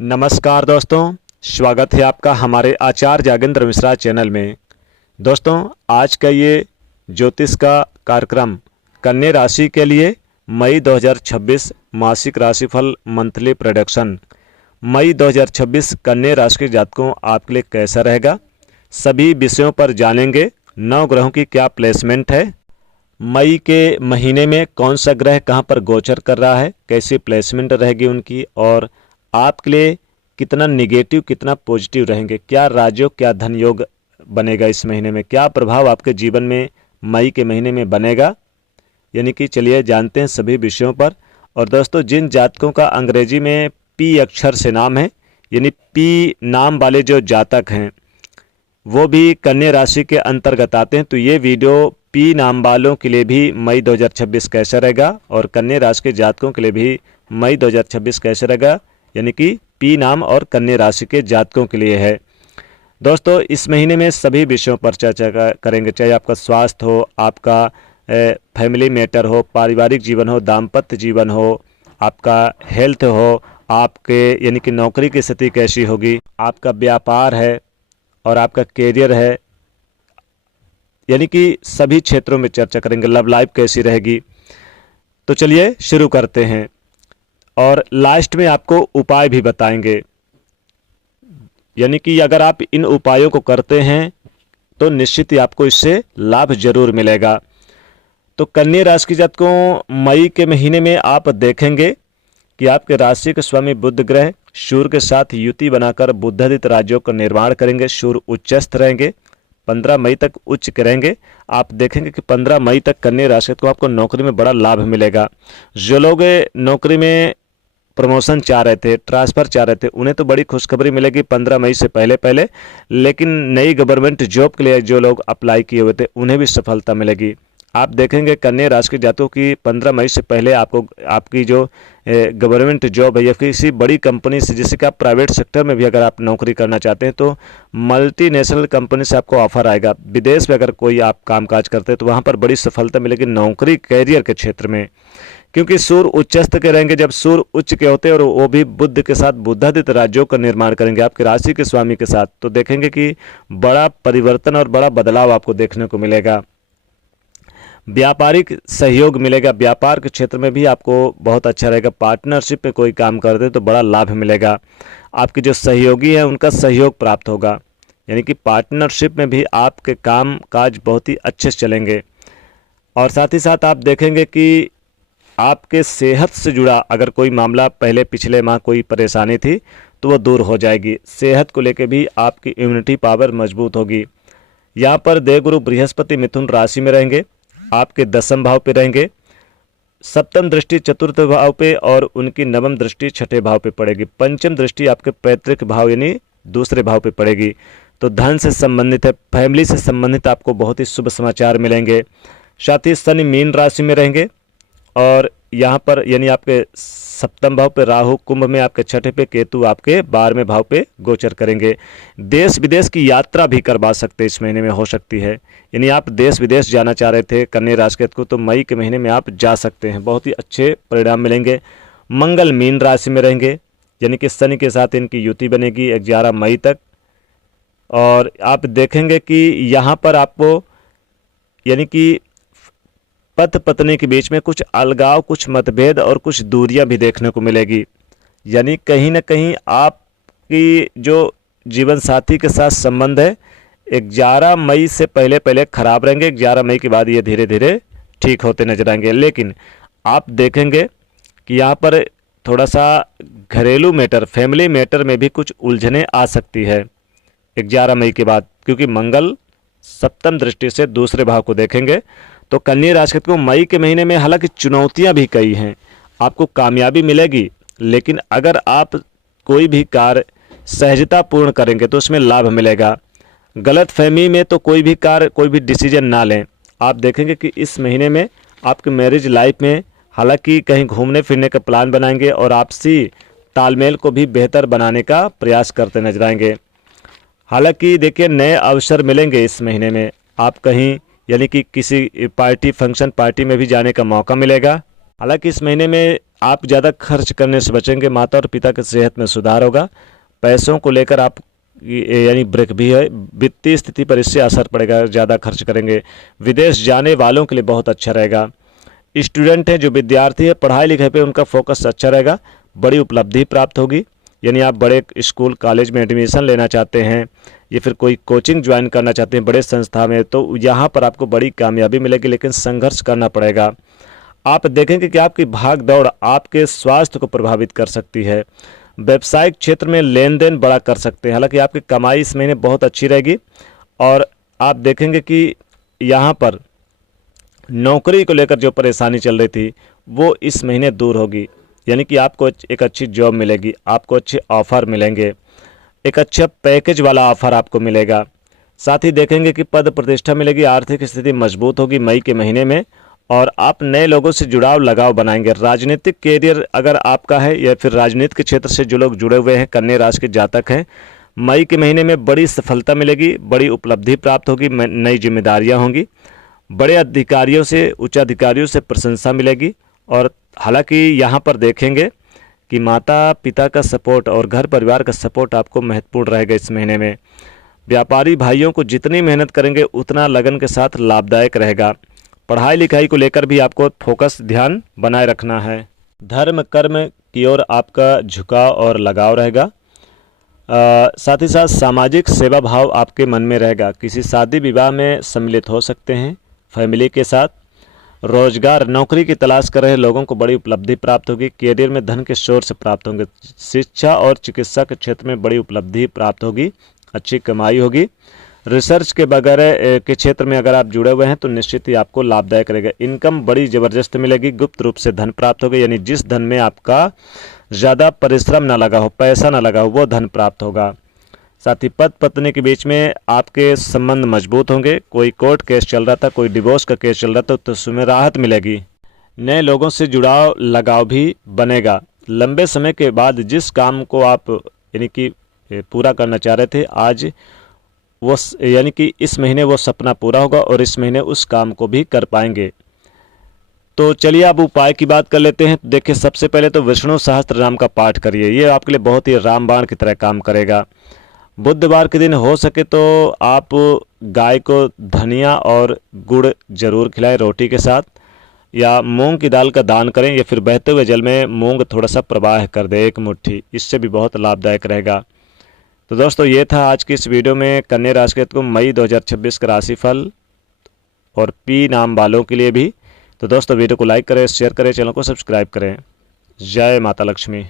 नमस्कार दोस्तों, स्वागत है आपका हमारे आचार्य जागेंद्र मिश्रा चैनल में। दोस्तों, आज का ये ज्योतिष का कार्यक्रम कन्या राशि के लिए मई 2026 मासिक राशिफल मंथली प्रेडिक्शन। मई 2026 कन्या राशि के जातकों आपके लिए कैसा रहेगा, सभी विषयों पर जानेंगे। 9 ग्रहों की क्या प्लेसमेंट है, मई के महीने में कौन सा ग्रह कहाँ पर गोचर कर रहा है, कैसी प्लेसमेंट रहेगी उनकी, और आपके लिए कितना निगेटिव कितना पॉजिटिव रहेंगे, क्या राजयोग क्या धन योग बनेगा इस महीने में, क्या प्रभाव आपके जीवन में मई के महीने में बनेगा। यानी कि चलिए जानते हैं सभी विषयों पर। और दोस्तों, जिन जातकों का अंग्रेजी में पी अक्षर से नाम है, यानी पी नाम वाले जो जातक हैं वो भी कन्या राशि के अंतर्गत आते हैं, तो ये वीडियो पी नाम वालों के लिए भी मई 2026 कैसा रहेगा और कन्या राशि के जातकों के लिए भी मई 2026 कैसा रहेगा, यानी कि पी नाम और कन्या राशि के जातकों के लिए है। दोस्तों, इस महीने में सभी विषयों पर चर्चा करेंगे, चाहे आपका स्वास्थ्य हो, आपका फैमिली मैटर हो, पारिवारिक जीवन हो, दाम्पत्य जीवन हो, आपका हेल्थ हो, आपके यानी कि नौकरी की स्थिति कैसी होगी, आपका व्यापार है और आपका कैरियर है, यानी कि सभी क्षेत्रों में चर्चा करेंगे। लव लाइफ कैसी रहेगी। तो चलिए शुरू करते हैं और लास्ट में आपको उपाय भी बताएंगे, यानी कि अगर आप इन उपायों को करते हैं तो निश्चित ही आपको इससे लाभ जरूर मिलेगा। तो कन्या राशि के जातकों, मई के महीने में आप देखेंगे कि आपके राशि के स्वामी बुध ग्रह सूर्य के साथ युति बनाकर बुधादित्य राजयोग का निर्माण करेंगे। सूर्य उच्चस्थ रहेंगे, 15 मई तक उच्च करेंगे। आप देखेंगे कि 15 मई तक कन्या राशि को आपको नौकरी में बड़ा लाभ मिलेगा। जो लोग नौकरी में प्रमोशन चाह रहे थे, ट्रांसफ़र चाह रहे थे, उन्हें तो बड़ी खुशखबरी मिलेगी 15 मई से पहले। लेकिन नई गवर्नमेंट जॉब के लिए जो लोग अप्लाई किए हुए थे उन्हें भी सफलता मिलेगी। आप देखेंगे कन्या राशि के जातकों की 15 मई से पहले आपको आपकी जो गवर्नमेंट जॉब है या किसी बड़ी कंपनी से, जैसे कि आप प्राइवेट सेक्टर में भी अगर आप नौकरी करना चाहते हैं तो मल्टीनेशनल कंपनी से आपको ऑफर आएगा। विदेश में अगर कोई आप कामकाज करते हैं तो वहाँ पर बड़ी सफलता मिलेगी नौकरी कैरियर के क्षेत्र में, क्योंकि सूर्य उच्चस्थ के रहेंगे। जब सूर्य उच्च के होते हैं और वो भी बुध के साथ बुधादित्य राजयोग का निर्माण करेंगे आपकी राशि के स्वामी के साथ, तो देखेंगे कि बड़ा परिवर्तन और बड़ा बदलाव आपको देखने को मिलेगा। व्यापारिक सहयोग मिलेगा, व्यापार के क्षेत्र में भी आपको बहुत अच्छा रहेगा। पार्टनरशिप में कोई काम करते हैं तो बड़ा लाभ मिलेगा। आपके जो सहयोगी हैं उनका सहयोग प्राप्त होगा, यानी कि पार्टनरशिप में भी आपके काम काज बहुत ही अच्छे से चलेंगे। और साथ ही साथ आप देखेंगे कि आपके सेहत से जुड़ा अगर कोई मामला पहले पिछले माह कोई परेशानी थी तो वो दूर हो जाएगी। सेहत को लेकर भी आपकी इम्यूनिटी पावर मजबूत होगी। यहाँ पर देवगुरु बृहस्पति मिथुन राशि में रहेंगे, आपके 10वें भाव पे रहेंगे। सप्तम दृष्टि चतुर्थ भाव पे और उनकी नवम दृष्टि छठे भाव पे पड़ेगी। पंचम दृष्टि आपके पैतृक भाव यानी दूसरे भाव पे पड़ेगी। तो धन से संबंधित है, फैमिली से संबंधित आपको बहुत ही शुभ समाचार मिलेंगे। साथ ही शनि मीन राशि में रहेंगे और यहाँ पर यानी आपके सप्तम भाव पे राहु, कुंभ में आपके छठे पे केतु आपके 12वें भाव पे गोचर करेंगे। देश विदेश की यात्रा भी करवा सकते इस महीने में हो सकती है, यानी आप देश विदेश जाना चाह रहे थे कन्या राशि को, तो मई के महीने में आप जा सकते हैं, बहुत ही अच्छे परिणाम मिलेंगे। मंगल मीन राशि में रहेंगे, यानी कि शनि के साथ इनकी युति बनेगी 11 मई तक। और आप देखेंगे कि यहाँ पर आपको यानी कि पति पत्नी के बीच में कुछ अलगाव, कुछ मतभेद और कुछ दूरियां भी देखने को मिलेगी। यानी कहीं ना कहीं आपकी जो जीवन साथी के साथ संबंध है 11 मई से पहले खराब रहेंगे। 11 मई के बाद ये धीरे धीरे ठीक होते नजर आएंगे। लेकिन आप देखेंगे कि यहाँ पर थोड़ा सा घरेलू मैटर, फैमिली मैटर में भी कुछ उलझने आ सकती है 11 मई के बाद, क्योंकि मंगल सप्तम दृष्टि से दूसरे भाव को देखेंगे। तो कन्या राशि को मई के महीने में हालांकि चुनौतियां भी कई हैं, आपको कामयाबी मिलेगी, लेकिन अगर आप कोई भी कार्य सहजता पूर्ण करेंगे तो उसमें लाभ मिलेगा। गलत फहमी में तो कोई भी कार्य, कोई भी डिसीजन ना लें। आप देखेंगे कि इस महीने में आपके मैरिज लाइफ में हालांकि कहीं घूमने फिरने का प्लान बनाएंगे और आपसी तालमेल को भी बेहतर बनाने का प्रयास करते नजर आएंगे। हालांकि देखिए, नए अवसर मिलेंगे इस महीने में, आप कहीं यानी कि किसी पार्टी फंक्शन पार्टी में भी जाने का मौका मिलेगा। हालांकि इस महीने में आप ज़्यादा खर्च करने से बचेंगे। माता और पिता की सेहत में सुधार होगा। पैसों को लेकर आप यानी ब्रेक भी है। वित्तीय स्थिति पर इससे असर पड़ेगा, ज़्यादा खर्च करेंगे। विदेश जाने वालों के लिए बहुत अच्छा रहेगा। स्टूडेंट है, जो विद्यार्थी है, पढ़ाई लिखाई पे उनका फोकस अच्छा रहेगा। बड़ी उपलब्धि प्राप्त होगी, यानी आप बड़े स्कूल कॉलेज में एडमिशन लेना चाहते हैं या फिर कोई कोचिंग ज्वाइन करना चाहते हैं बड़े संस्था में, तो यहाँ पर आपको बड़ी कामयाबी मिलेगी, लेकिन संघर्ष करना पड़ेगा। आप देखेंगे कि आपकी भाग दौड़ आपके स्वास्थ्य को प्रभावित कर सकती है। व्यावसायिक क्षेत्र में लेन देन बड़ा कर सकते हैं। हालांकि आपकी कमाई इस महीने बहुत अच्छी रहेगी और आप देखेंगे कि यहाँ पर नौकरी को लेकर जो परेशानी चल रही थी वो इस महीने दूर होगी, यानी कि आपको एक अच्छी जॉब मिलेगी, आपको अच्छे ऑफ़र मिलेंगे, एक अच्छा पैकेज वाला ऑफ़र आपको मिलेगा। साथ ही देखेंगे कि पद प्रतिष्ठा मिलेगी, आर्थिक स्थिति मजबूत होगी मई के महीने में और आप नए लोगों से जुड़ाव लगाव बनाएंगे। राजनीतिक कैरियर अगर आपका है या फिर राजनीति के क्षेत्र से जो लोग जुड़े हुए हैं, कन्या राशि के जातक हैं, मई के महीने में बड़ी सफलता मिलेगी, बड़ी उपलब्धि प्राप्त होगी, नई जिम्मेदारियां होंगी, बड़े अधिकारियों से, उच्च अधिकारियों से प्रशंसा मिलेगी। और हालांकि यहाँ पर देखेंगे कि माता पिता का सपोर्ट और घर परिवार का सपोर्ट आपको महत्वपूर्ण रहेगा इस महीने में। व्यापारी भाइयों को जितनी मेहनत करेंगे उतना लगन के साथ लाभदायक रहेगा। पढ़ाई लिखाई को लेकर भी आपको फोकस, ध्यान बनाए रखना है। धर्म कर्म की ओर आपका झुकाव और लगाव रहेगा। साथ ही साथ सामाजिक सेवा भाव आपके मन में रहेगा। किसी शादी विवाह में सम्मिलित हो सकते हैं फैमिली के साथ। रोजगार, नौकरी की तलाश कर रहे लोगों को बड़ी उपलब्धि प्राप्त होगी। कैरियर में धन के सोर्स प्राप्त होंगे। शिक्षा और चिकित्सा के क्षेत्र में बड़ी उपलब्धि प्राप्त होगी, अच्छी कमाई होगी। रिसर्च के वगैरह के क्षेत्र में अगर आप जुड़े हुए हैं तो निश्चित ही आपको लाभदायक रहेगा। इनकम बड़ी ज़बरदस्त मिलेगी। गुप्त रूप से धन प्राप्त होगा, यानी जिस धन में आपका ज़्यादा परिश्रम ना लगा हो, पैसा ना लगा हो, वो धन प्राप्त होगा। साथ ही पति पत्नी के बीच में आपके संबंध मजबूत होंगे। कोई कोर्ट केस चल रहा था, कोई डिवोर्स का केस चल रहा था, तो उसमें राहत मिलेगी। नए लोगों से जुड़ाव लगाव भी बनेगा। लंबे समय के बाद जिस काम को आप यानी कि पूरा करना चाह रहे थे, आज वो यानी कि इस महीने वो सपना पूरा होगा और इस महीने उस काम को भी कर पाएंगे। तो चलिए अब उपाय की बात कर लेते हैं। देखिए, सबसे पहले तो विष्णु सहस्त्र नाम का पाठ करिए, ये आपके लिए बहुत ही रामबाण की तरह काम करेगा। बुधवार के दिन हो सके तो आप गाय को धनिया और गुड़ जरूर खिलाएं रोटी के साथ, या मूंग की दाल का दान करें, या फिर बहते हुए जल में मूंग थोड़ा सा प्रवाह कर दें, एक मुट्ठी, इससे भी बहुत लाभदायक रहेगा। तो दोस्तों, ये था आज की इस वीडियो में कन्या राशि को मई 2026 का राशिफल और पी नाम वालों के लिए भी। तो दोस्तों, वीडियो को लाइक करें, शेयर करें, चैनल को सब्सक्राइब करें। जय माता लक्ष्मी।